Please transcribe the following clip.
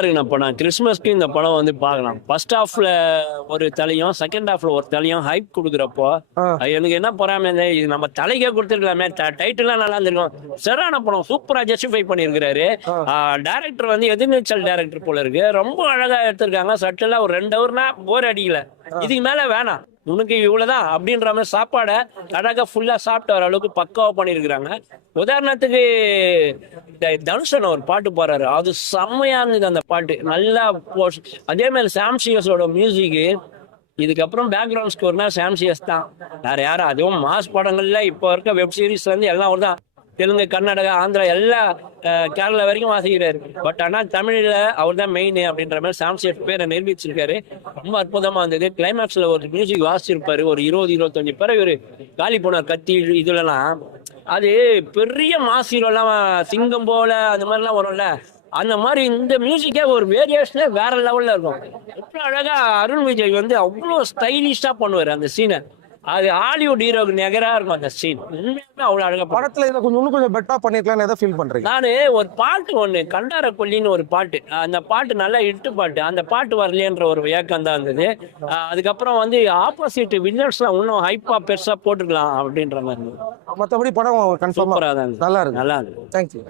இருக்குண்ணா படம். கிறிஸ்மஸ்க்கு இந்த படம் வந்து பார்க்கலாம். ஃபர்ஸ்ட் ஹாஃப்ல ஒரு தலையும் செகண்ட் ஹாஃப்ல ஒரு தலையும் ஹைப் கொடுக்குறப்போ எனக்கு என்ன பொறாம இது நம்ம தலைக்கே கொடுத்துருக்கலாமே. டைட்டில்லாம் நல்லா இருந்திருக்கும். சரியான படம், சூப்பரா ஜஸ்டிஃபை பண்ணியிருக்கிறாரு. டைரக்டர் வந்து எதிர்நீச்சல் டைரக்டர் போல இருக்கு. ரொம்ப அழகா எடுத்திருக்காங்க. சட்டெல்லாம் ஒரு 2 ஹவர்னா போர் அடிக்கல. இதுக்கு மேல வேணாம், உனக்கு இவ்வளவுதான் அப்படின்ற மாதிரி சாப்பாடை அழகா ஃபுல்லா சாப்பிட்டு வர அளவுக்கு பக்காவா பண்ணிருக்கிறாங்க. உதாரணத்துக்கு தனுஷன் ஒரு பாட்டு பாடுறாரு, அது செம்மையா இருந்தது. அந்த பாட்டு நல்லா அதே மாதிரி சாம்சியஸோட மியூசிக். இதுக்கப்புறம் பேக்ரவுண்ட் ஸ்கோர்னா சாம்சியஸ் தான், வேற யாரும். அதுவும் மாஸ் படங்கள்ல இப்போ இருக்க வெப் சீரிஸ்ல இருந்து எல்லாம் ஒரு தான். தெலுங்கு, கர்நாடகா, ஆந்திரா எல்லா கேரளா வரைக்கும் வாசிக்கிறாரு. பட் ஆனால் தமிழில் அவர் தான் மெயின் அப்படின்ற மாதிரி சாம்சியஸ் பேரை நிரூபிச்சிருக்காரு. ரொம்ப அற்புதமா இருந்தது. கிளைமேக்ஸ்ல ஒரு மியூசிக் வாசிச்சிருப்பாரு. ஒரு 20-25 பேரை ஒரு காலி போனார் கத்தி இதுலலாம். அது பெரிய மாசிலாம் சிங்கம் போல அந்த மாதிரிலாம் வரும்ல, அந்த மாதிரி இந்த மியூசிக்கே ஒரு வேரியேஷனே வேற லெவல்ல இருக்கும். எவ்வளோ அழகா அருண் விஜய் வந்து அவ்வளோ ஸ்டைலிஷா பண்ணுவார் அந்த சீனை. அது ஹாலிவுட் ஹீரோக்கு நிகரா இருக்கும் அந்த சீன். உண்மையுமே அவ்வளவு அழகா படத்துல இதை கொஞ்சம் பெட்டரா பண்ணிருக்கலாம்னு எதை ஃபீல் பண்றீங்க? நானு ஒரு பாட்டு ஒண்ணு கண்டார கொல்லின்னு ஒரு பாட்டு, அந்த பாட்டு நல்லா இட்டு பாட்டு. அந்த பாட்டு வரலன்ற ஒரு ஏக்கம் தான் இருந்தது. அதுக்கப்புறம் வந்து ஆப்போசிட் வில்லர்ஸ்லாம் இன்னும் ஹைப்பா பெருசா போட்டுக்கலாம் அப்படின்ற மாதிரி. மற்றபடி படம் கன்ஃபார்மா சூப்பரா தான் நல்லா இருக்கு. நல்லா இருக்கு. தேங்க்யூ.